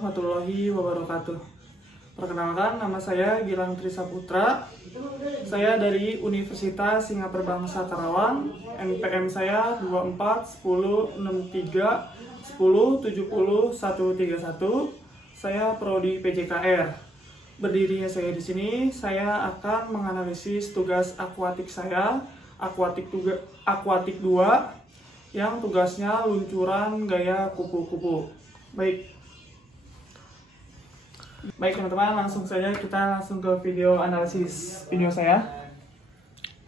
warahmatullahi wabarakatuh. Perkenalkan, nama saya Gilang Trisaputra. Saya dari Universitas Singapura Bangsa Karawang. NPM saya 2410631070 Saya prodi PJKR. Berdirinya saya di sini, saya akan menganalisis tugas akuatik saya, akuatik 2, yang tugasnya luncuran gaya kupu-kupu. Baik teman-teman, kita langsung ke video analisis video saya.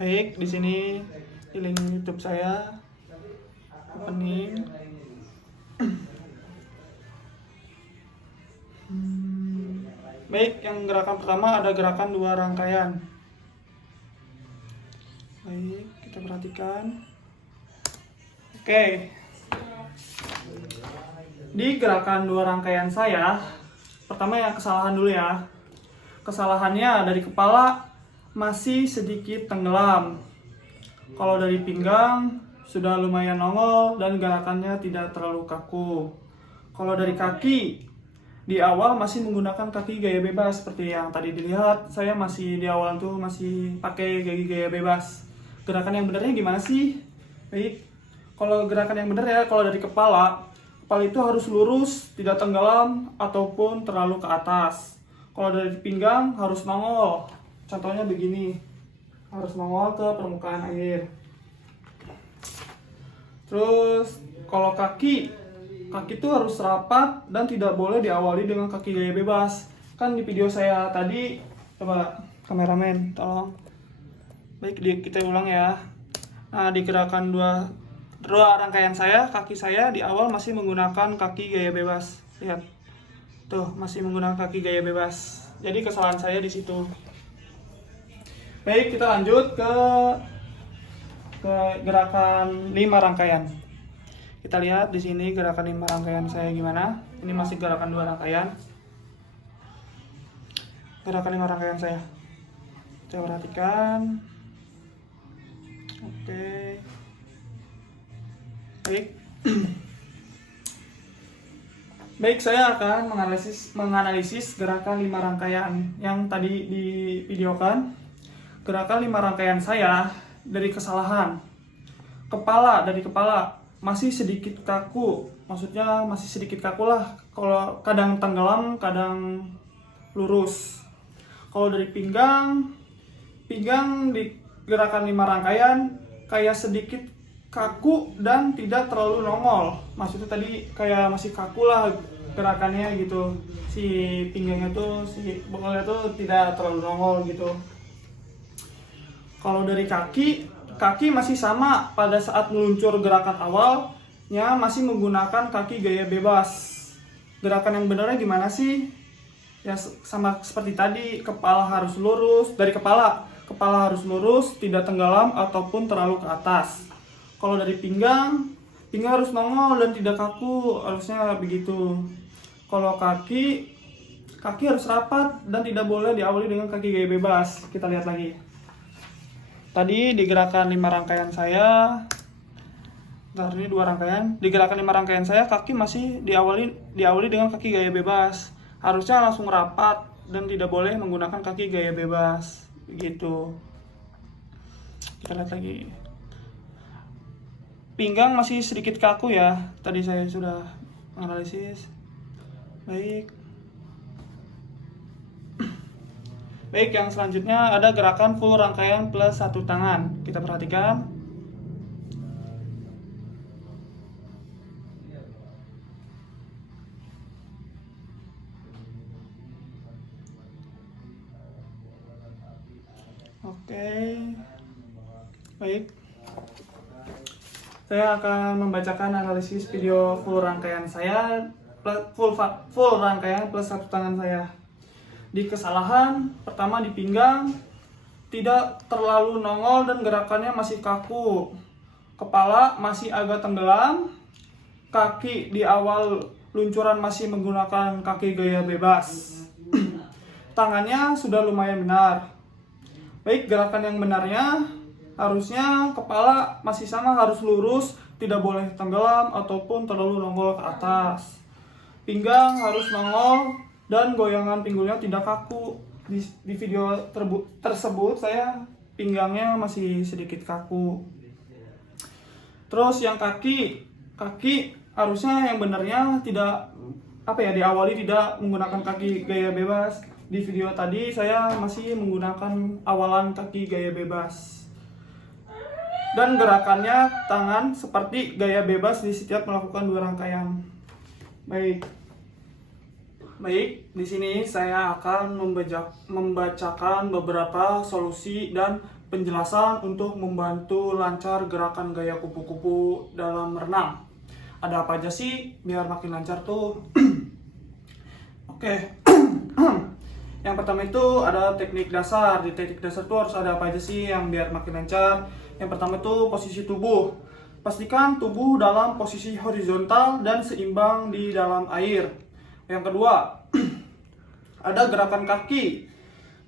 Baik, di sini di link YouTube saya, opening. Baik, yang gerakan pertama ada gerakan 2 rangkaian. Baik, kita perhatikan. Oke. Di gerakan 2 rangkaian saya, pertama yang kesalahan dulu ya. Kesalahannya dari kepala masih sedikit tenggelam. Kalau dari pinggang sudah lumayan nongol dan gerakannya tidak terlalu kaku. Kalau dari kaki, di awal masih menggunakan kaki gaya bebas seperti yang tadi dilihat. Saya masih di awal tuh masih pakai gaya bebas. Gerakan yang benarnya gimana sih? Baik, kalau gerakan yang benar ya, kalau dari kepala itu harus lurus, tidak tenggelam ataupun terlalu ke atas. Kalau dari pinggang harus nongol. Contohnya begini, harus nongol ke permukaan air. Terus kalau kaki itu harus rapat dan tidak boleh diawali dengan kaki gaya bebas. Kan di video saya tadi, coba kameramen tolong. Baik, kita ulang ya. Nah, di gerakan 2 rangkaian saya, kaki saya di awal masih menggunakan kaki gaya bebas. Lihat. Tuh, masih menggunakan kaki gaya bebas. Jadi kesalahan saya di situ. Baik, kita lanjut ke gerakan 5 rangkaian. Kita lihat di sini gerakan 5 rangkaian saya gimana. Ini masih gerakan 2 rangkaian. Gerakan 5 rangkaian saya. Kita perhatikan. Oke. Baik, saya akan menganalisis gerakan 5 rangkaian yang tadi divideokan. Gerakan 5 rangkaian saya dari kesalahan. Dari kepala masih sedikit kaku. Maksudnya masih sedikit kaku lah. Kalau kadang tenggelam, kadang lurus. Kalau dari pinggang di gerakan 5 rangkaian kayak sedikit kaku dan tidak terlalu nongol. Maksudnya tadi kayak masih kaku lah gerakannya gitu. Si pinggangnya tuh, si bokongnya tuh tidak terlalu nongol gitu. Kalau dari kaki masih sama pada saat meluncur gerakan awalnya masih menggunakan kaki gaya bebas. Gerakan yang benarnya gimana sih? Ya sama seperti tadi, kepala harus lurus. Dari kepala harus lurus, tidak tenggelam ataupun terlalu ke atas. Kalau dari pinggang harus nongol dan tidak kaku, harusnya begitu. Kalau kaki harus rapat dan tidak boleh diawali dengan kaki gaya bebas. Kita lihat lagi. Tadi di gerakan 5 rangkaian saya, ini 2 rangkaian. Di gerakan 5 rangkaian saya, kaki masih diawali dengan kaki gaya bebas. Harusnya langsung rapat dan tidak boleh menggunakan kaki gaya bebas. Begitu. Kita lihat lagi. Pinggang masih sedikit kaku ya. Tadi saya sudah analisis. Baik, yang selanjutnya ada gerakan full rangkaian plus 1 tangan. Kita perhatikan. Oke. Baik. Saya akan membacakan analisis video full rangkaian saya, full rangkaian plus 1 tangan saya. Di kesalahan, pertama di pinggang, tidak terlalu nongol dan gerakannya masih kaku. Kepala masih agak tenggelam. Kaki di awal luncuran masih menggunakan kaki gaya bebas. Tangannya sudah lumayan benar. Baik, gerakan yang benarnya harusnya kepala masih sama, harus lurus, tidak boleh tenggelam ataupun terlalu nongol ke atas. pinggang harus nongol dan goyangan pinggulnya tidak kaku. Di video tersebut saya pinggangnya masih sedikit kaku. Terus yang kaki harusnya yang benarnya tidak diawali tidak menggunakan kaki gaya bebas. Di video tadi saya masih menggunakan awalan kaki gaya bebas. Dan gerakannya tangan seperti gaya bebas di setiap melakukan 2 rangkaian. Baik, di sini saya akan membacakan beberapa solusi dan penjelasan untuk membantu lancar gerakan gaya kupu-kupu dalam renang. Ada apa aja sih biar makin lancar tuh? Oke. Yang pertama itu ada teknik dasar. Di teknik dasar tuh harus ada apa aja sih yang biar makin lancar? Yang pertama itu posisi tubuh. Pastikan tubuh dalam posisi horizontal dan seimbang di dalam air. Yang kedua, ada gerakan kaki.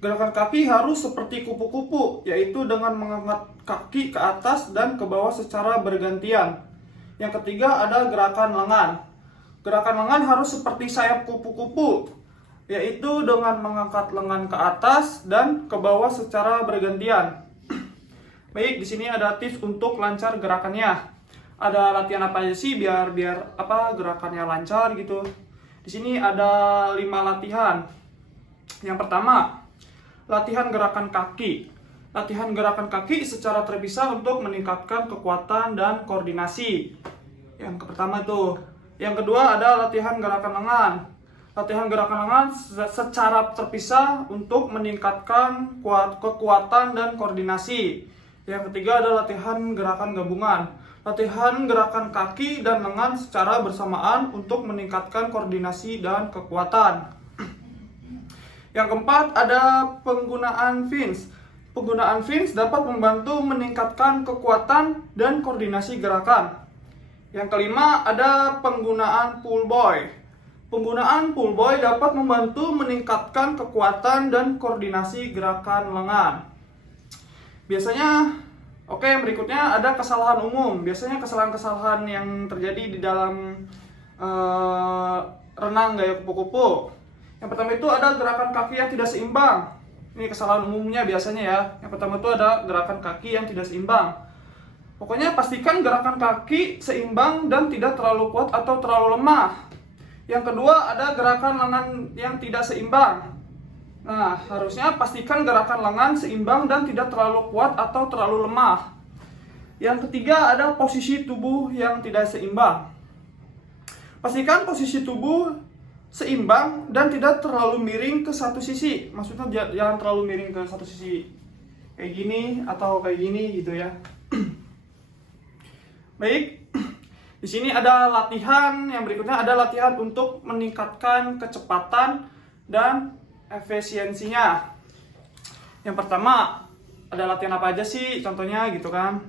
Gerakan kaki harus seperti kupu-kupu, yaitu dengan mengangkat kaki ke atas dan ke bawah secara bergantian. Yang ketiga, ada gerakan lengan. Gerakan lengan harus seperti sayap kupu-kupu, yaitu dengan mengangkat lengan ke atas dan ke bawah secara bergantian. Baik, di sini ada tips untuk lancar gerakannya. Ada latihan apa aja sih biar gerakannya lancar gitu. Di sini ada 5 latihan. Yang pertama, latihan gerakan kaki. Latihan gerakan kaki secara terpisah untuk meningkatkan kekuatan dan koordinasi. Yang pertama itu. Yang kedua ada latihan gerakan lengan. Latihan gerakan lengan secara terpisah untuk meningkatkan kekuatan dan koordinasi. Yang ketiga ada latihan gerakan gabungan. Latihan gerakan kaki dan lengan secara bersamaan untuk meningkatkan koordinasi dan kekuatan. Yang keempat ada penggunaan fins. Penggunaan fins dapat membantu meningkatkan kekuatan dan koordinasi gerakan. Yang kelima ada penggunaan pull boy. Penggunaan pull boy dapat membantu meningkatkan kekuatan dan koordinasi gerakan lengan. Berikutnya ada kesalahan umum. Biasanya kesalahan-kesalahan yang terjadi di dalam renang gaya kupu-kupu. Yang pertama itu ada gerakan kaki yang tidak seimbang. Ini kesalahan umumnya biasanya ya. Yang pertama itu ada gerakan kaki yang tidak seimbang. Pokoknya pastikan gerakan kaki seimbang dan tidak terlalu kuat atau terlalu lemah. Yang kedua ada gerakan lengan yang tidak seimbang. Nah, harusnya pastikan gerakan lengan seimbang dan tidak terlalu kuat atau terlalu lemah. Yang ketiga ada posisi tubuh yang tidak seimbang. Pastikan posisi tubuh seimbang dan tidak terlalu miring ke satu sisi. Maksudnya jangan terlalu miring ke satu sisi. Kayak gini atau kayak gini gitu ya. Baik. Di sini ada latihan, yang berikutnya ada latihan untuk meningkatkan kecepatan dan efisiensinya. Yang pertama, ada latihan apa aja sih? Contohnya gitu kan.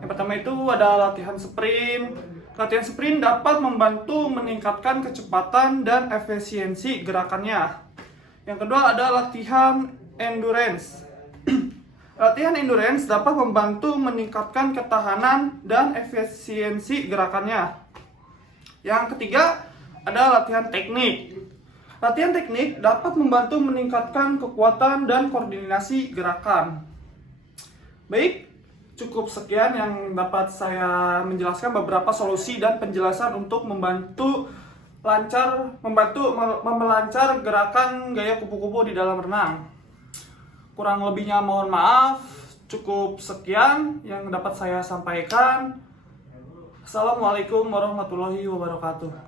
Yang pertama itu ada latihan sprint. Latihan sprint dapat membantu meningkatkan kecepatan dan efisiensi gerakannya. Yang kedua ada latihan endurance. Latihan endurance dapat membantu meningkatkan ketahanan dan efisiensi gerakannya. Yang ketiga ada latihan teknik. Latihan teknik dapat membantu meningkatkan kekuatan dan koordinasi gerakan. Baik, cukup sekian yang dapat saya menjelaskan beberapa solusi dan penjelasan untuk membantu memelancar gerakan gaya kupu-kupu di dalam renang. Kurang lebihnya mohon maaf. Cukup sekian yang dapat saya sampaikan. Assalamualaikum warahmatullahi wabarakatuh.